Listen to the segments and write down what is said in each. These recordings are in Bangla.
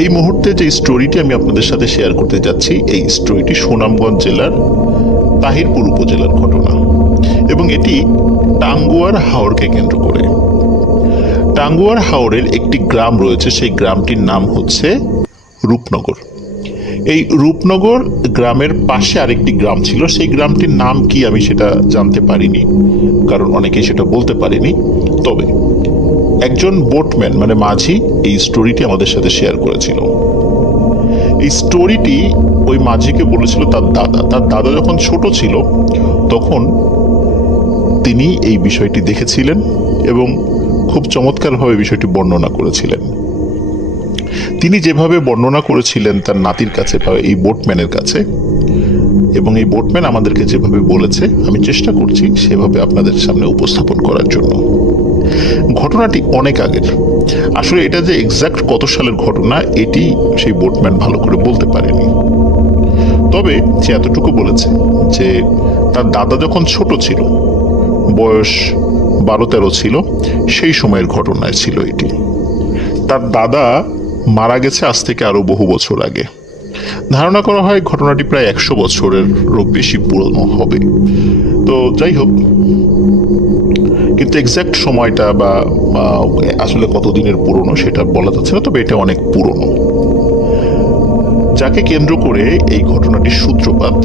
এই মুহূর্তে যে স্টোরিটি আমি আপনাদের সাথে শেয়ার করতে যাচ্ছি, এই স্টোরিটি সুনামগঞ্জ জেলার তাহিরপুর উপজেলার ঘটনা এবং এটি টাঙ্গুয়ার হাওরকে কেন্দ্র করে। টাঙ্গুয়ার হাওরের একটি গ্রাম রয়েছে, সেই গ্রামটির নাম হচ্ছে রূপনগর। এই রূপনগর গ্রামের পাশে আরেকটি গ্রাম ছিল, সেই গ্রামটির নাম কি আমি সেটা জানতে পারিনি, কারণ অনেকেই সেটা বলতে পারেনি। তবে একজন বোটম্যান মানে মাঝি এই স্টোরিটি আমাদের সাথে শেয়ার করেছিল। এই স্টোরিটি ওই মাঝিকে বলেছিল তার দাদা যখন ছোট ছিল তখন তিনি এই বিষয়টি দেখেছিলেন এবং খুব চমৎকারভাবে বিষয়টি বর্ণনা করেছিলেন। তিনি যেভাবে বর্ণনা করেছিলেন তার নাতির কাছে বা এই বোটম্যানের কাছে, এবং এই বোটম্যান আমাদেরকে যেভাবে বলেছে, আমি চেষ্টা করছি সেভাবে আপনাদের সামনে উপস্থাপন করার জন্য। ঘটনাটি অনেক আগের, আসলে এটা যে এক্সাক্ট কত সালের ঘটনা এটি সেই বোটম্যান ভালো করে বলতে পারেনি। তবে সে এতটুকু বলেছে যে তার দাদা যখন ছোট ছিল, বয়স 12-13 ছিল, সেই সময়ের ঘটনায় ছিল এটি। তার দাদা মারা গেছে আজ থেকে আরো বহু বছর আগে। ধারণা করা হয় ঘটনাটি প্রায় 100 বছরেরও বেশি পুরনো হবে। তো যাই হোক, কিন্তু এক্সাক্ট সময়টা বা আসলে কতদিনের পুরনো সেটা বলা যাচ্ছে না, তবে এটা অনেক পুরনো। যাকে কেন্দ্র করে এই ঘটনাটির সূত্রপাত,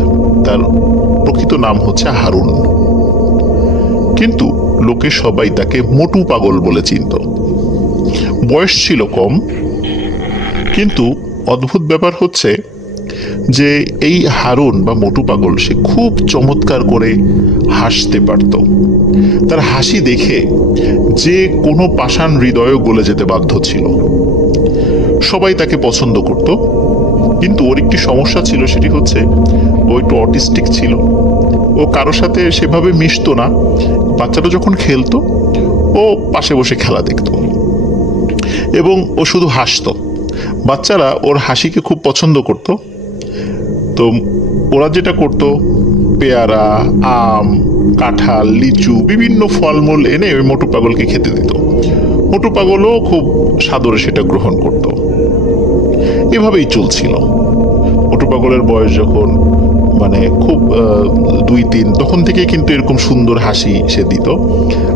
তার প্রকৃত নাম হচ্ছে হারুন, কিন্তু লোকে সবাই তাকে মোটু পাগল বলে চিনত। বয়স ছিল কম, কিন্তু অদ্ভুত ব্যাপার হচ্ছে যে এই হারুন বা মোটু পাগল সে খুব চমৎকার করে হাসতে পারত। তার হাসি দেখে যে কোনো পাষাণ হৃদয় গলে যেতে বাধ্য ছিল। সবাই তাকে পছন্দ করত, কিন্তু ওর একটি সমস্যা ছিল, সেটি হচ্ছে ও একটু অটিস্টিক ছিল। ও কারোর সাথে সেভাবে মিশতো না। বাচ্চারা যখন খেলতো ও পাশে বসে খেলা দেখতো এবং ও শুধু হাসতো। বাচ্চারা ওর হাসিকে খুব পছন্দ করত। তো ওরা যেটা করত, পেয়ারা, আম, কাঁঠাল, লিচু, বিভিন্ন ফলমূল এনে ওই মোটু পাগলকে খেতে দিত। মোটু পাগলও খুব সাদরে সেটা গ্রহণ করত। এভাবেই চলছিল। মোটু পাগলের বয়স যখন মানে খুব 2-3, তখন থেকেই কিন্তু এরকম সুন্দর হাসি সে দিত।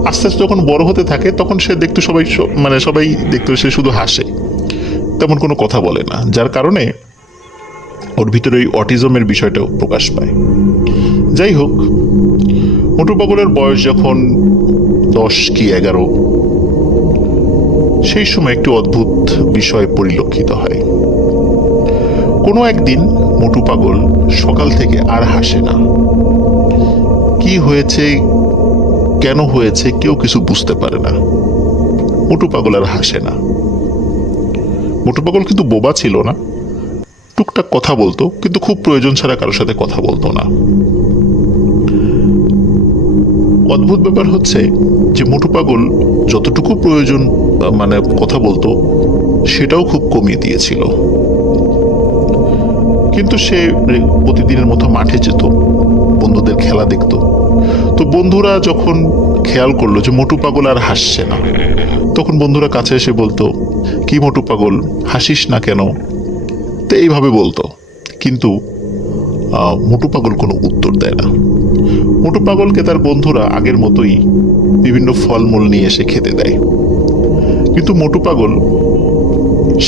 আস্তে আস্তে যখন বড় হতে থাকে তখন সে দেখতো সবাই দেখতো সে শুধু হাসে, তেমন কোনো কথা বলে না, যার কারণে ওর ভিতরে ওই অটিজমের বিষয়টাও প্রকাশ পায়। যাই হোক, মোটু পাগলের বয়স যখন 10 কি 11, সেই সময় একটি অদ্ভুত বিষয় পরিলক্ষিত হয়। কোনো একদিন মোটু পাগল সকাল থেকে আর হাসে না। কি হয়েছে, কেন হয়েছে, কেউ কিছু বুঝতে পারে না। মোটু পাগল আর হাসে না। মোটু পাগল কিন্তু বোবা ছিল না, টুকটাক কথা বলতো, কিন্তু খুব প্রয়োজন ছাড়া কারোর সাথে কথা বলতো না। অদ্ভুত ব্যাপার হচ্ছে যে মোটু পাগল যতটুকু প্রয়োজন মানে কথা বলতো সেটাও খুব কমিয়ে দিয়েছিল। কিন্তু সে প্রতিদিনের মতো মাঠে যেত, বন্ধুদের খেলা দেখতো। তো বন্ধুরা যখন খেয়াল করলো যে মোটু পাগল আর হাসছে না, তখন বন্ধুরা কাছে এসে বলতো, কি মোটু পাগল, হাসিস না কেন? তো এইভাবে বলতো, কিন্তু মোটু পাগল কোনো উত্তর দেয় না। মোটু পাগলকে তার বন্ধুরা আগের মতোই বিভিন্ন ফলমূল নিয়ে এসে খেতে দেয়, কিন্তু মোটু পাগল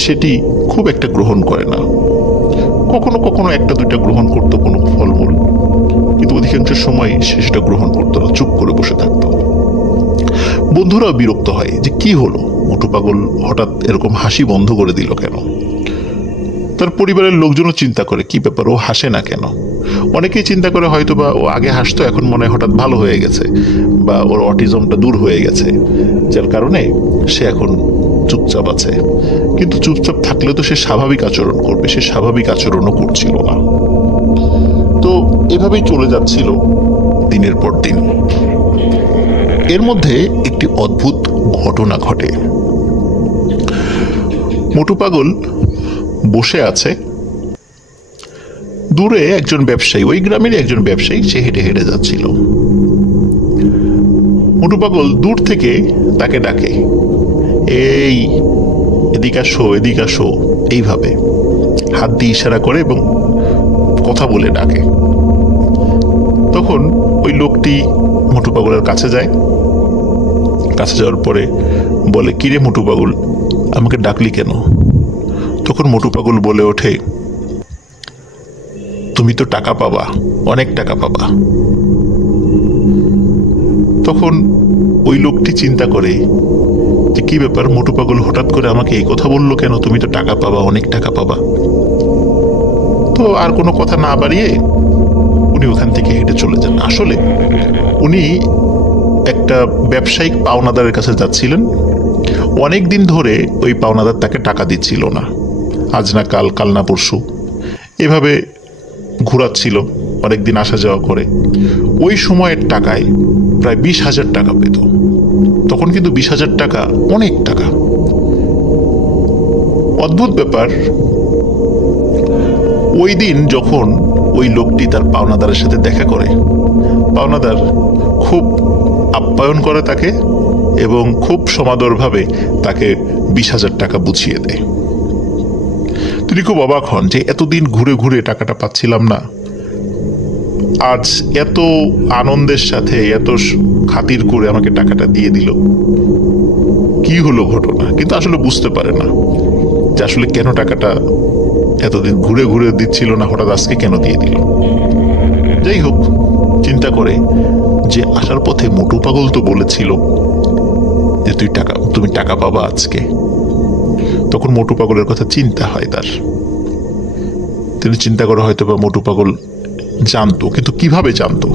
সেটি খুব একটা গ্রহণ করে না। কখনো কখনো 1-2টা গ্রহণ করতো কোনো ফলমূল, কিন্তু অধিকাংশ সময় সে সেটা গ্রহণ করতো না, চুপ করে বসে থাকতো। বন্ধুরাও বিরক্ত হয় যে কি হলো, মোটু পাগল হঠাৎ এরকম হাসি বন্ধ করে দিল কেন? তার পরিবারের লোকজনও চিন্তা করে কি ব্যাপার, ও হাসে না কেন? অনেকেই চিন্তা করে হয়তো বা ও আগে হাসতো, এখন মনে হয় হঠাৎ ভালো হয়ে গেছে বা ওর অটিজমটা দূর হয়ে গেছে, যার কারণে সে এখন চুপচাপ আছে। কিন্তু চুপচাপ থাকলে তো সে স্বাভাবিক আচরণ করবে, সে স্বাভাবিক আচরণও করছিল না। তো এভাবেই চলে যাচ্ছিল দিনের পর দিন। এর মধ্যে একটি অদ্ভুত ঘটনা ঘটে। মোটু পাগল বসে আছে, দূরে একজন ব্যবসায়ী, ওই গ্রামেরই একজন ব্যবসায়ী, সে হেঁটে হেঁটে যাচ্ছিল। মোটু পাগল দূর থেকে তাকে ডাকে, এই এদিকে আসো, এদিকে আসো, এইভাবে হাত দিয়ে ইশারা করে এবং কথা বলে ডাকে। তখন ওই লোকটি মোটু পাগলের কাছে যায়। কাছে যাওয়ার পরে বলে, কিরে মোটু পাগল, আমাকে ডাকলি কেন? তখন মোটু পাগল বলে ওঠে, তুমি তো টাকা পাবা, অনেক টাকা পাবা। তখন ওই লোকটি চিন্তা করে যে কি ব্যাপার, মোটু পাগল হঠাৎ করে আমাকে এই কথা বললো কেন, তুমি তো টাকা পাবা, অনেক টাকা পাবা। তো আর কোনো কথা না বাড়িয়ে উনি ওখান থেকে হেঁটে চলে যান। আসলে উনি একটা ব্যবসায়িক পাওনাদারের কাছে যাচ্ছিলেন। অনেক দিন ধরে ওই পাওনাদার তাকে টাকা দিচ্ছিল না, আজ না কাল, কাল না পরশু, এভাবে ঘোরাচ্ছিল, অনেকদিন আসা যাওয়া করে। ওই সময়ের টাকায় প্রায় 20,000 টাকা পেত। তখন কিন্তু 20,000 টাকা অনেক টাকা। অদ্ভুত ব্যাপার, ওই দিন যখন ওই লোকটি তার পাওনাদারের সাথে দেখা করে, পাওনাদার খুব আপ্যায়ন করে তাকে এবং খুব সমাদরভাবে তাকে 20,000 টাকা বুঝিয়ে দেয়। তিনি খুব অবাক হন যে এতদিন ঘুরে ঘুরে টাকাটা পাচ্ছিলাম না, আজ এত আনন্দের সাথে এত খাতির করে আমাকে টাকাটা দিয়ে দিল, কি হলো ঘটনা? কিন্তু আসলে বুঝতে পারে না যে আসলে কেন টাকাটা এতদিন ঘুরে ঘুরে দিচ্ছিল না, হঠাৎ আজকে কেন দিয়ে দিল। যাই হোক, চিন্তা করে যে আসার পথে মোটু পাগল তো বলেছিল যে তুমি টাকা পাবা আজকে। তখন মোটু পাগলের কথা চিন্তা হয় তার। তিনি চিন্তা করে হয়তো বা মোটু পাগল জানতো, কিন্তু কিভাবে জানতো,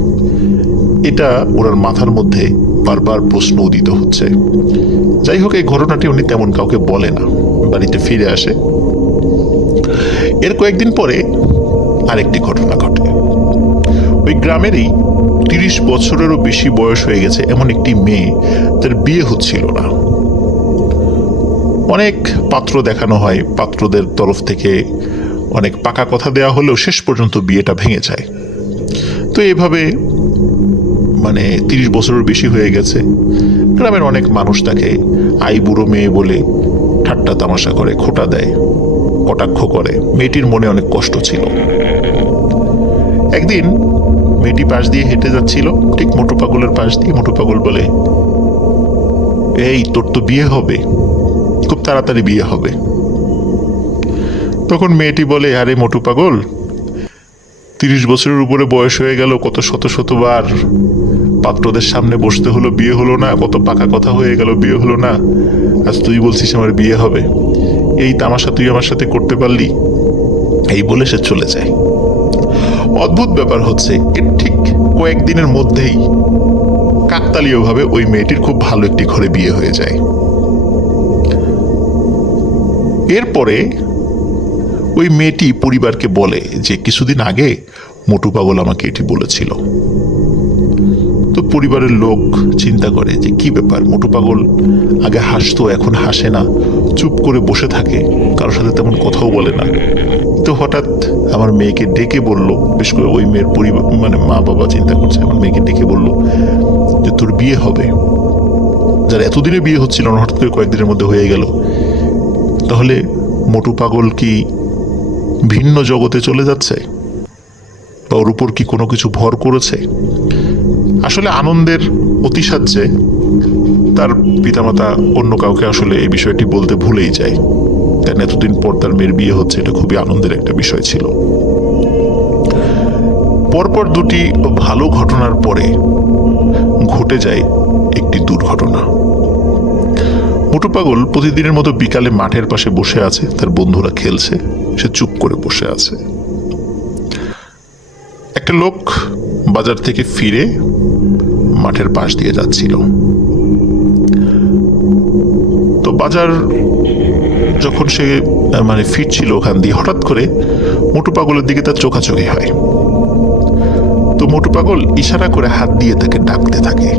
এটা ওনার মাথার মধ্যে বারবার প্রশ্ন উদিত হচ্ছে। যাই হোক, এই ঘটনাটি উনি তেমন কাউকে বলে না, বাড়িতে ফিরে আসে। এর কয়েকদিন পরে আরেকটি ঘটনা ঘটে। ওই গ্রামেরই 30 বছরেরও বেশি বয়স হয়ে গেছে এমন একটি মেয়ে, তার বিয়ে হচ্ছিল না। অনেক পাত্র দেখানো হয়, পাত্রদের তরফ থেকে অনেক পাকা কথা দেওয়া হলেও শেষ পর্যন্ত বিয়েটা ভেঙে যায়। তো এভাবে 30 বছরের বেশি হয়ে গেছে। গ্রামের অনেক মানুষ তাকে আই বুড়ো মেয়ে বলে ঠাট্টা তামাশা করে, খোঁটা দেয়, কটাক্ষ করে। মেয়েটির মনে অনেক কষ্ট ছিল। একদিন মেয়েটি পাশ দিয়ে হেঁটে যাচ্ছিল, ঠিক মোটু পাগলের পাশ দিয়ে। মোটু পাগল বলে, এই তোর তো বিয়ে হবে, খুব তাড়াতাড়ি বিয়ে হবে। তখন মেয়েটি বলে, আরে মোটু পাগল, 30 বছরের উপরে বয়স হয়ে গেল, কত শত শতবার পাত্রদের সামনে বসতে হলো, বিয়ে হলো না, কত পাকা কথা হয়ে গেল, বিয়ে হলো না, আজ তুই বলছিস আমার বিয়ে হবে, এই তামাশা তুই আমার সাথে করতে পারলি? এই বলে সে চলে যায়। অদ্ভুত ব্যাপার হচ্ছে, এর ঠিক কয়েকদিনের মধ্যেই কাকতালীয়ভাবে ওই মেয়েটির খুব ভালো একটি ঘরে বিয়ে হয়ে যায়। এরপরে ওই মেয়েটি পরিবারকে বলে যে কিছুদিন আগে মোটু পাগল আমাকে এটি বলেছিল। তো পরিবারের লোক চিন্তা করে যে কি ব্যাপার, মোটু পাগল আগে হাসতো, এখন হাসে না, চুপ করে বসে থাকে, কারোর সাথে তেমন কথাও বলে না। তো হঠাৎ আমার মেয়েকে ডেকে বলল, বিশেষ করে ওই মেয়ের পরিবার মা বাবা চিন্তা করছে, আমার মেয়েকে ডেকে বলল যে তোর বিয়ে হবে। যার এতদিনে বিয়ে হচ্ছিল না, হঠাৎ করে কয়েকদিনের মধ্যে হয়ে গেল। তাহলে মোটু পাগল কি ভিন্ন জগতে চলে যাচ্ছে, বা ওর উপর কি কোনো কিছু ভর করেছে? আসলে আনন্দের অতিসাহ্যে তার পিতামাতা অন্য কাউকে আসলে এই বিষয়টি বলতে ভুলেই যায়। কারণ এতদিন পর তার মেয়ের বিয়ে হচ্ছে, এটা খুবই আনন্দের একটা বিষয় ছিল। পরপর দুটি ভালো ঘটনার পরে ঘটে যায় একটি দুর্ঘটনা। মোটু পাগল প্রতিদিনের মতো বিকালে মাঠের পাশে বসে আছে, তার বন্ধুরা খেলছে, সে চুপ করে বসে আছে। একটা লোক বাজার থেকে ফিরে মাঠের পাশ দিয়ে যাচ্ছিল। তো বাজার যখন সে ফিরছিল ওখান দিয়ে, হঠাৎ করে মোটু পাগলের দিকে তার চোখাচোখি হয়। তো মোটু পাগল ইশারা করে হাত দিয়ে তাকে ডাকতে থাকে,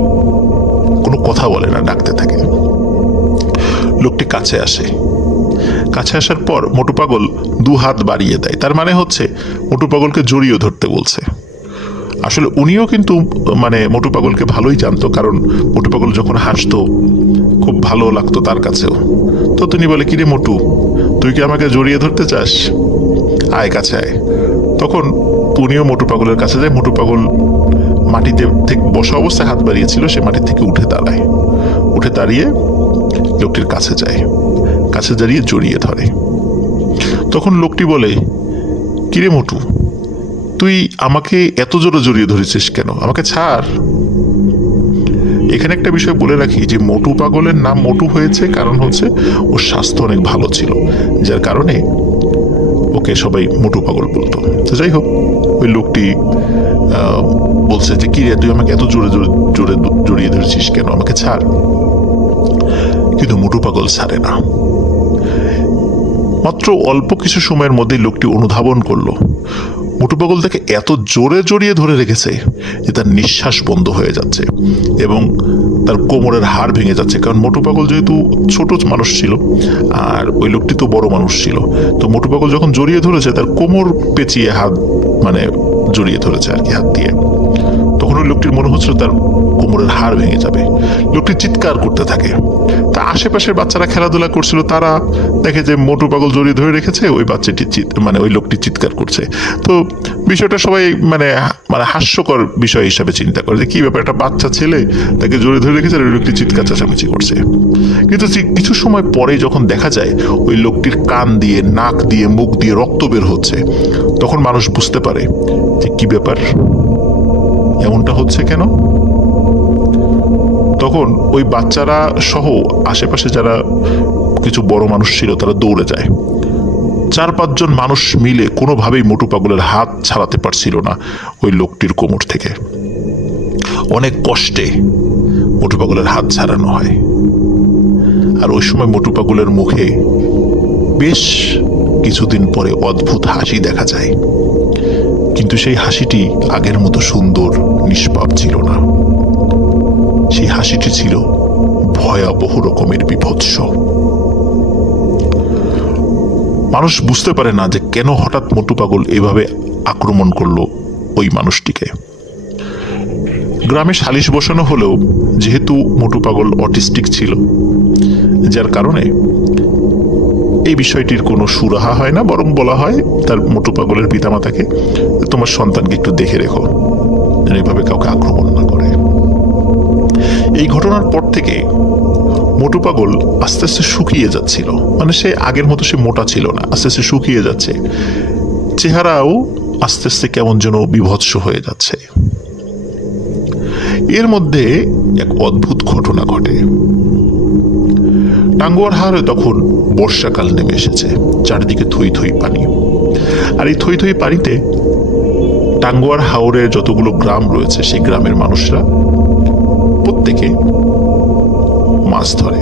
কোনো কথা বলে না, ডাকতে থাকে। লোকটি কাছে আসে। কাছে আসার পর মোটু পাগল 2 হাত বাড়িয়ে দেয়, তার মানে হচ্ছে মোটু পাগলকে জড়িয়ে ধরতে বলছে। আসলে উনিও কিন্তু মানে মোটু পাগলকে ভালোই জানতো, কারণ মোটু পাগল যখন হাসতো খুব ভালো লাগতো তার কাছেও। তো তিনি বলে, কিরে মোটু, তুই কি আমাকে জড়িয়ে ধরতে চাস? আয় কাছে আয়। তখন উনিও মোটু পাগলের কাছে যায়। মোটু পাগল মাটিতে থেকে বসা অবস্থায় হাত বাড়িয়েছিল, সে মাটি থেকে উঠে দাঁড়ায়। উঠে দাঁড়িয়ে লোকটির কাছে যায়, কাছে দাঁড়িয়ে জড়িয়ে ধরে। তখন লোকটি বলে, কিরে মোটু, তুই আমাকে এত জোরে জড়িয়ে ধরেছিস কেন? আমাকে ছাড়। এখানে একটা বিষয় বলে রাখি যে মোটু পাগলের নাম মোটু হয়েছে কারণ হচ্ছে ওর স্বাস্থ্য অনেক ভালো ছিল, যার কারণে ওকে সবাই মোটু পাগল বলতো। তো যাই হোক, ওই লোকটি বলছে যে, কি রে, তুই আমাকে এত জোরে জোরে জড়িয়ে ধরেছিস কেন? আমাকে ছাড়। কিন্তু মোটু পাগল ছাড়ে না। মাত্র অল্প কিছু সময়ের মধ্যেই লোকটি অনুধাবন করলো মোটু পাগল তাকে এত জোরে জড়িয়ে ধরে রেখেছে যে তার নিঃশ্বাস বন্ধ হয়ে যাচ্ছে এবং তার কোমরের হাড় ভেঙে যাচ্ছে। কারণ মোটু পাগল যেহেতু ছোট মানুষ ছিল আর ওই লোকটি তো বড় মানুষ ছিল, তো মোটু পাগল যখন জড়িয়ে ধরেছে তার কোমর পেঁচিয়ে হাত মানে জড়িয়ে ধরেছে আর কি হাত দিয়ে। তখন ওই লোকটির মনে হচ্ছিল তার কোমরের হাড় ভেঙে যাবে। লোকটি চিৎকার করতে থাকে। তা আশেপাশের বাচ্চারা খেলাধুলা করছিল, তারা দেখে যে মোটু পাগল জড়িয়ে ধরে রেখেছে, ওই বাচ্চাটি মানে ওই লোকটি চিৎকার করছে। তো বিষয়টা সবাই মানে মানে হাস্যকর বিষয় হিসাবে চিন্তা করে যে কি ব্যাপার, একটা বাচ্চা ছেলে তাকে জড়িয়ে ধরে রেখেছে আর ওই লোকটি চিৎকার চেঁচামেচি করছে। কিন্তু কিছু সময় পরে যখন দেখা যায় ওই লোকটির কান দিয়ে, নাক দিয়ে, মুখ দিয়ে রক্ত বের হচ্ছে, তখন মানুষ বুঝতে পারে যে কি ব্যাপার, এমনটা হচ্ছে কেন। তখন ওই বাচ্চারা সহ আশেপাশে যারা কিছু বড় মানুষ ছিল তারা দৌড়ে যায়। 4-5 জন মানুষ মিলে কোনোভাবেই মোটু পাগলের হাত ছাড়াতে পারছিল না ওই লোকটির কোমর থেকে। অনেক কষ্টে মোটু পাগলের হাত ছাড়ানো হয়। আর ওই সময় মোটু পাগলের মুখে বেশ কিছুদিন পরে অদ্ভুত হাসি দেখা যায়, কিন্তু সেই হাসিটি আগের মতো সুন্দর নিষ্পাপ ছিল না। সেই হাসিটি ছিল ভয়াবহ রকমের বিভৎস। মানুষ বুঝতে পারে না যে কেন হঠাৎ মোটু পাগল এভাবে আক্রমণ করলো ওই মানুষটিকে। গ্রামে সালিশ বসানো হলেও যেহেতু মোটু পাগল অটিস্টিক ছিল, যার কারণে এই বিষয়টির কোনো সুরাহা হয় না, বরং বলা হয় তার মোটু পাগলের পিতামাতাকে, তোমার সন্তানকে একটু দেখে রেখো যেন এইভাবে কাউকে আক্রমণ না করে। এই ঘটনার পর থেকে মোটু পাগল আস্তে আস্তে শুকিয়ে যাচ্ছিল। মানে সে আগের মতো সে মোটা ছিল না, আস্তে আস্তে শুকিয়ে যাচ্ছে, চেহারাও আস্তে আস্তে কেমন যেন বিভৎস হয়ে যাচ্ছে। এর মধ্যে এক অদ্ভুত ঘটনা ঘটে। টাঙ্গুয়ার হাওরে তখন বর্ষাকাল নেমে এসেছে, চারিদিকে থই থই পানি। আর এই থই থই পানিতে টাঙ্গুয়ার হাওরে যতগুলো গ্রাম রয়েছে সেই গ্রামের মানুষরা প্রত্যেকে মাছ ধরে।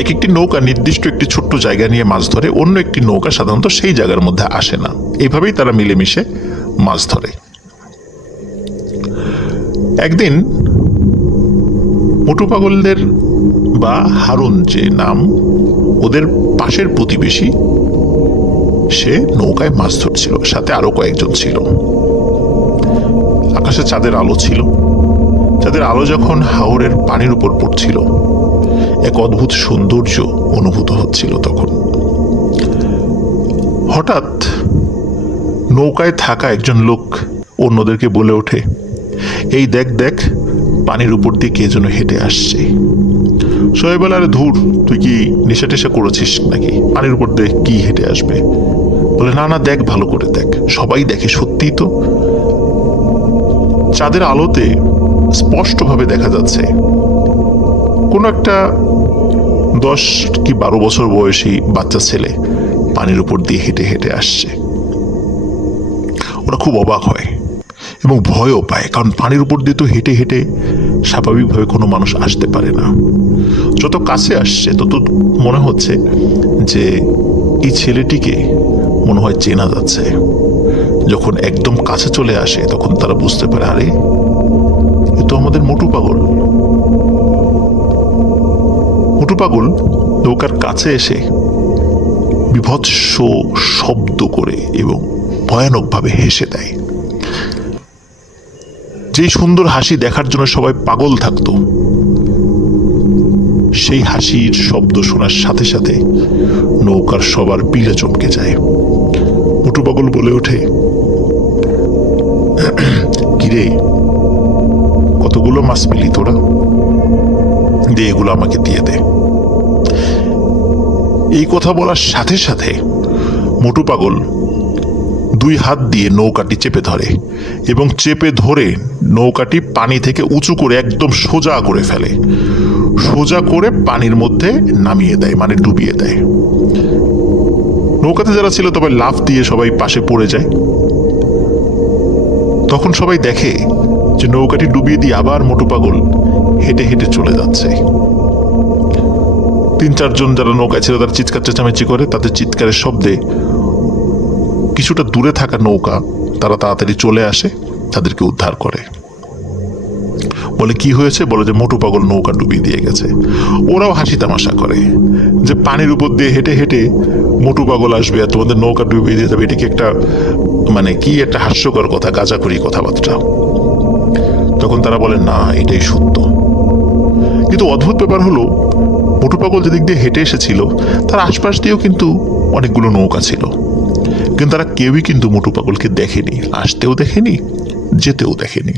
এক একটি নৌকা নির্দিষ্ট একটি ছোট্ট জায়গা নিয়ে মাছ ধরে, অন্য একটি নৌকা সাধারণত সেই জায়গার মধ্যে আসে না। এইভাবেই তারা মিলেমিশে মাছ ধরে। একদিন মোটু পাগলদের বা হারুন যে নাম, ওদের পাশের প্রতিবেশী, সে নৌকায় মাছ ধরছিল, সাথে আরো কয়েকজন ছিল। আকাশে চাঁদের আলো ছিল। চাঁদের আলো যখন হাওরের পানির উপর পড়ছিল, এক অদ্ভুত সৌন্দর্য অনুভূত হচ্ছিল। তখন হঠাৎ নৌকায় থাকা একজন লোক অন্যদেরকে বলে ওঠে, এই দেখ দেখ, পানির উপর দিয়ে কে যেন হেঁটে আসছে। সবাই বলে, আরে ধুর, তুই কি নেশা টেশা করেছিস নাকি, পানির উপর দিয়ে কি হেঁটে আসবে? বলে, না না, দেখ, ভালো করে দেখ। সবাই দেখে, সত্যিই তো চাঁদের আলোতে স্পষ্টভাবে দেখা যাচ্ছে কোন একটা 10 কি 12 বছর বয়সী বাচ্চা ছেলে পানির উপর দিয়ে হেঁটে হেঁটে আসছে। ওরা খুব অবাক হয় এবং ভয়ও পায়, কারণ পানির উপর দিয়ে তো হেঁটে হেঁটে স্বাভাবিকভাবে কোনো মানুষ আসতে পারে না। যত কাছে আসছে তত মনে হচ্ছে যে এই ছেলেটিকে মনে হয় চেনা যাচ্ছে। যখন একদম কাছে চলে আসে তখন তারা বুঝতে পারে, আরে এ তো আমাদের মোটু পাগল। মোটু পাগল নৌকার কাছে এসে বিভৎস শব্দ করে এবং ভয়ানকভাবে হেসে দেয়। যেই সুন্দর হাসি দেখার জন্য সবাই পাগল থাকতো, সেই হাসির শব্দ শোনার সাথে সাথে নৌকার সবার পিলে চমকে যায়। মোটু পাগল বলে ওঠে, কিরে, কতগুলো মাছ পেলি তোরা? দে, এগুলো আমাকে দিয়ে দে। এই কথা বলার সাথে সাথে মোটু পাগল 2 হাত দিয়ে নৌকাটি চেপে ধরে এবং চেপে ধরে নৌকাটি পানি থেকে উঁচু করে একদম সোজা করে ফেলে, সোজা করে পানির মধ্যে নামিয়ে দেয়, মানে ডুবিয়ে দেয়। নৌকাতে যারা ছিল তবে লাফ দিয়ে সবাই পাশে পড়ে যায়। তখন সবাই দেখে যে নৌকাটি ডুবিয়ে দিয়ে আবার মোটু পাগল হেঁটে হেঁটে চলে যাচ্ছে। 3-4 জন যারা নৌকায় ছিল তারা চিৎকার চেঁচামেচি করে, তাদের চিৎকারের শব্দে কিছুটা দূরে থাকা নৌকা তারা তাড়াতাড়ি চলে আসে, তাদেরকে উদ্ধার করে। বলে কি হয়েছে? বলে যে মোটু পাগল নৌকা ডুবিয়ে দিয়ে গেছে। ওরাও হাসি তামাশা করে যে পানির উপর দিয়ে হেঁটে হেঁটে মোটু পাগল আসবে আর তোমাদের নৌকা ডুবিয়ে দিয়ে যাবে, এটা কি একটা মানে কি একটা হাস্যকর কথা, গাঁজাখুরি কথাবার্তা। তখন তারা বলে না, এটাই সত্য। কিন্তু অদ্ভুত ব্যাপার হলো, মোটু পাগল যেদিক দিয়ে হেঁটে এসেছিল তার আশপাশ দিয়েও কিন্তু অনেকগুলো নৌকা ছিল, কিন্তু তারা কেউই কিন্তু মোটু পাগলকে দেখেনি, আসতেও দেখেনি, যেতেও দেখেনি।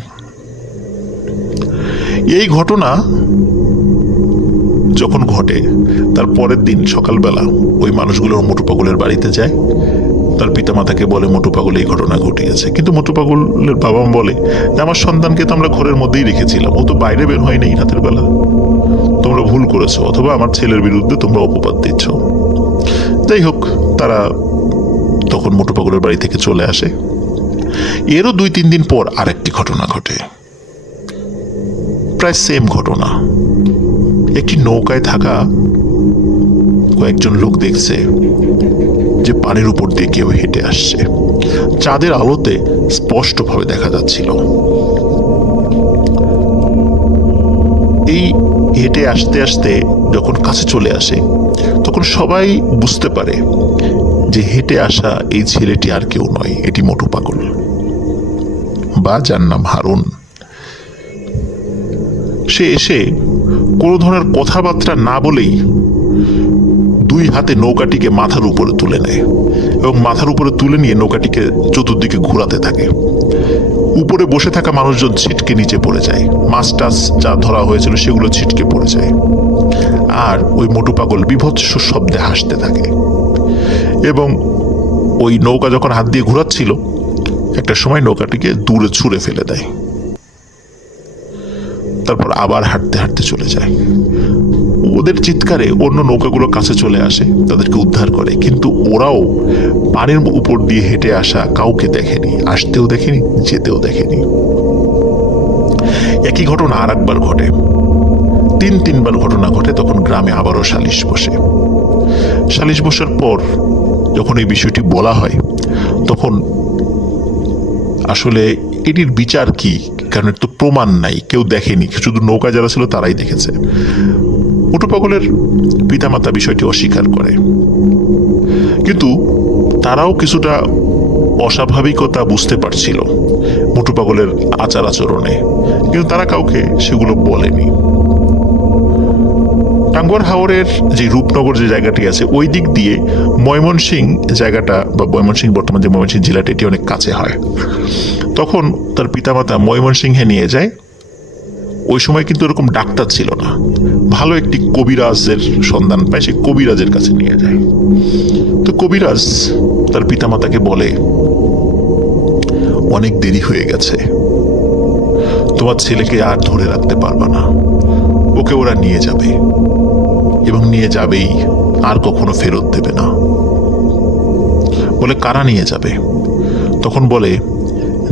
এই ঘটনা যখন ঘটে তার পরের দিন সকালবেলা ওই মানুষগুলো মোটু পাগলের বাড়িতে যায়, তার পিতামাতাকে বলে মোটু পাগল এই ঘটনা ঘটিয়েছে। কিন্তু মোটু পাগলের বাবা বলে যে আমার সন্তানকে তো আমরা ঘরের মধ্যেই রেখেছিলাম, ও তো বাইরে বের হয়নি রাতের বেলা, তোমরা ভুল করেছো, অথবা আমার ছেলের বিরুদ্ধে তোমরা অপবাদ দিচ্ছ। যাই হোক, তারা তখন মোটু পাগলের বাড়ি থেকে চলে আসে। এরও 2-3 দিন পর আরেকটি ঘটনা ঘটে, প্রায় সেম ঘটনা। একটি নৌকায় থাকা কয়েকজন লোক দেখছে যে পানির উপর দিয়ে কেউ হেঁটে আসছে, চাঁদের আলোতে স্পষ্টভাবে দেখা যাচ্ছিল। এই হেঁটে আসতে আসতে যখন কাছে চলে আসে তখন সবাই বুঝতে পারে যে হেঁটে আসা এই ছেলেটি আর কেউ নয়, এটি মোটু পাগল, বা যার নাম হারুন। সে এসে কোনো ধরনের কথাবার্তা না বলেই 2 হাতে নৌকাটিকে মাথার উপরে তুলে নেয় এবং মাথার উপরে তুলে নিয়ে নৌকাটিকে চতুর্দিকে ঘোরাতে থাকে। উপরে বসে থাকা মানুষজন ছিটকে নিচে পড়ে যায়, মাছ টাছ যা ধরা হয়েছিল সেগুলো ছিটকে পড়ে যায়, আর ওই মোটু পাগল বিভৎস শব্দে হাসতে থাকে। এবং ওই নৌকা যখন হাত দিয়ে ঘোরাচ্ছিল একটা সময় নৌকাটিকে দূরে ছুঁড়ে ফেলে দেয়, তারপর আবার হাঁটতে হাঁটতে চলে যায়। ওদের চিৎকারে অন্য নৌকাগুলো কাছে চলে আসে, তাদেরকে উদ্ধার করে, কিন্তু ওরাও পানির উপর দিয়ে হেঁটে আসা কাউকে দেখেনি, আসতেও দেখেনি, যেতেও দেখেনি। একই ঘটনা আর একবার ঘটে, 3-3 বার ঘটনা ঘটে। তখন গ্রামে আবারও সালিশ বসে। সালিশ বসার পর যখন এই বিষয়টি বলা হয় তখন আসলে এটির বিচার কি, কারণ এর তো প্রমাণ নাই, কেউ দেখেনি, শুধু নৌকা যারা ছিল তারাই দেখেছে। মোটু পাগলের পিতামাতা বিষয়টি অস্বীকার করে, কিন্তু তারাও কিছুটা অস্বাভাবিকতা বুঝতে পারছিল মোটু পাগলের আচার আচরণে, কিন্তু তারা কাউকে সেগুলো বলেনি। টাঙ্গুয়ার হাওরের যে রূপনগর যে জায়গাটি আছে ওই দিক দিয়ে ময়মনসিংহ জায়গাটা, বা ময়মনসিংহ বর্তমান যে ময়মনসিংহ জেলাটি, এটি অনেক কাছে হয়। তখন তার পিতামাতা ময়মনসিংহে নিয়ে যায়। ওই সময় কিন্তু এরকম ডাক্তার ছিল না, ভালো একটি কবিরাজের সন্ধান পায়, সে কবিরাজের কাছে নিয়ে যায়। তো কবিরাজ তার পিতামাতাকে বলে অনেক দেরি হয়ে গেছে, তোমার ছেলেকে আর ধরে রাখতে পারবা না, ওকে ওরা নিয়ে যাবে এবং নিয়ে যাবেই, আর কখনো ফেরত দেবে না। বলে কারা নিয়ে যাবে? তখন বলে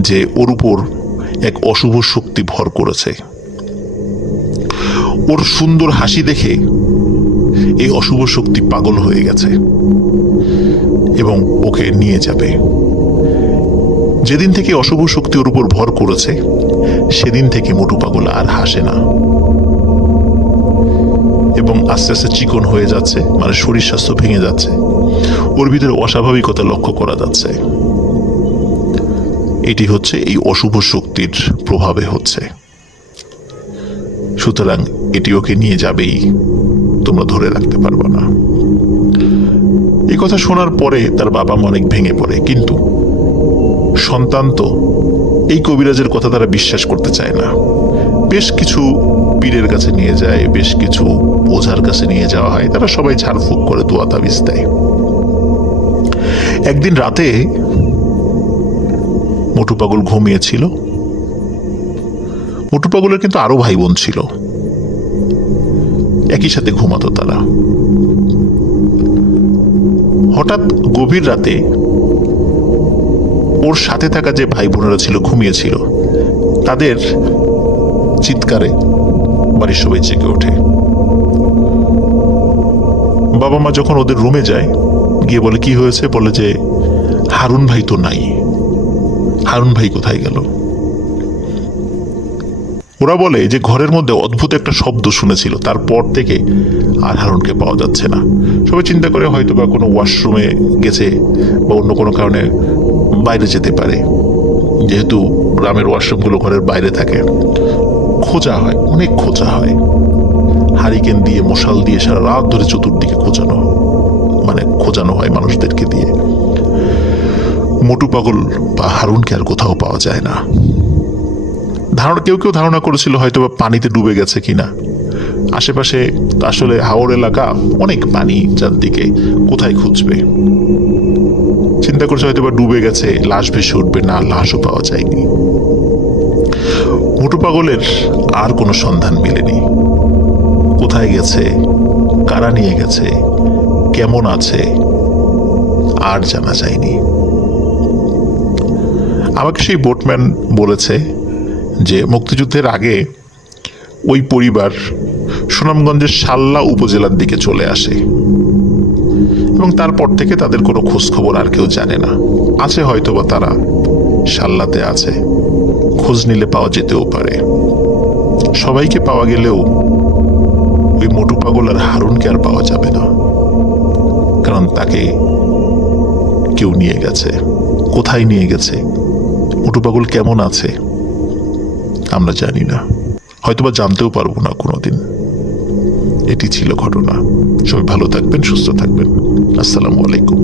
যে ওর উপর এক অশুভ শক্তি ভর করেছে, ওর সুন্দর হাসি দেখে এই অশুভ শক্তি পাগল হয়ে গেছে এবং ওকে নিয়ে যাবে। যেদিন থেকে অশুভ শক্তি ওর উপর ভর করেছে সেদিন থেকে মোটু পাগল আর হাসে না এবং আস্তে আস্তে চিকন হয়ে যাচ্ছে, মানে শরীর স্বাস্থ্য ভেঙে যাচ্ছে, ওর ভিতরে অস্বাভাবিকতা লক্ষ্য করা যাচ্ছে। এটি হচ্ছে এই অশুভ শক্তির প্রভাবে হচ্ছে। সুতরাং এটি ওকে নিয়ে যাবেই, তোমরা ধরে রাখতে পারবে না। এই কথা শোনার পরে তার বাবা অনেক ভেঙে পড়ে, কিন্তু সন্তান তো এই কবিরাজের কথা তারা বিশ্বাস করতে চায় না। বেশ কিছু পীরের কাছে নিয়ে যায়, বেশ কিছু ওঝার কাছে নিয়ে যাওয়া হয়, তারা সবাই ঝাড়ফুঁক করে দোয়া তাবিজ দেয়। একদিন রাতে মোটু পাগল ঘুমিয়েছিল। মোটু পাগলের কিন্তু আরো ভাই বোন ছিল, একই সাথে ঘুমাতো তারা। হঠাৎ গভীর রাতে ওর সাথে থাকা যে ভাই বোনেরা ছিল ঘুমিয়েছিল, তাদের চিৎকারে বাড়ির সবাই জেগে ওঠে। বাবা মা যখন ওদের রুমে যায়, গিয়ে বলে কি হয়েছে, বলে যে হারুন ভাই তো নাই, হারুন ভাই কোথায় গেল। ওরা বলে যে ঘরের মধ্যে অদ্ভুত একটা শব্দ শুনেছিল, তারপর থেকে আর হারুনকে পাওয়া যাচ্ছে না। সবাই চিন্তা করে হয়তো বা কোনো ওয়াশরুমে গেছে বা অন্য কোনো কারণে বাইরে যেতে পারে, যেহেতু গ্রামের ওয়াশরুমগুলো ঘরের বাইরে থাকে। খোঁজা হয়, অনেক খোঁজা হয়, হারিকেন দিয়ে মশাল দিয়ে সারা রাত ধরে চতুর্দিকে খোঁজানো হয় মানুষদেরকে দিয়ে। মোটু পাগল বা হারুনকে আর কোথাও পাওয়া যায় না। কেউ কেউ ধারণা করেছিল হয়তো বা পানিতে ডুবে গেছে কিনা। আশেপাশে আসলে হাওড় এলাকা, অনেক পানি, চারদিকে কোথায় খুঁজবে। চিন্তা করছে হয়তো বা ডুবে গেছে, লাশ ভেসে উঠবে, না, লাশও পাওয়া যায়নি। মোটু পাগলের আর কোনো সন্ধান মেলেনি। কোথায় গেছে, কারা নিয়ে গেছে, কেমন আছে, আর জানা যায়নি। আমাকে সেই বোটম্যান বলেছে যে মুক্তিযুদ্ধের আগে ওই পরিবার সুনামগঞ্জের শাল্লা উপজেলার দিকে চলে আসে এবং তারপর থেকে তাদের কোনো খোঁজ খবর আর কেউ জানে না। আছে হয়তো বা তারা শাল্লাতে আছে, খোঁজ নিলে পাওয়া যেতেও পারে। সবাইকে পাওয়া গেলেও ওই মোটু পাগল আর হারুনকে আর পাওয়া যাবে না, কারণ তাকে কেউ নিয়ে গেছে। কোথায় নিয়ে গেছে, মোটু পাগল কেমন আছে, আমরা জানি না, হয়তোবা জানতেও পারবো না কোনোদিন। এটি ছিল ঘটনা। সবাই ভালো থাকবেন, সুস্থ থাকবেন। আসসালামু আলাইকুম।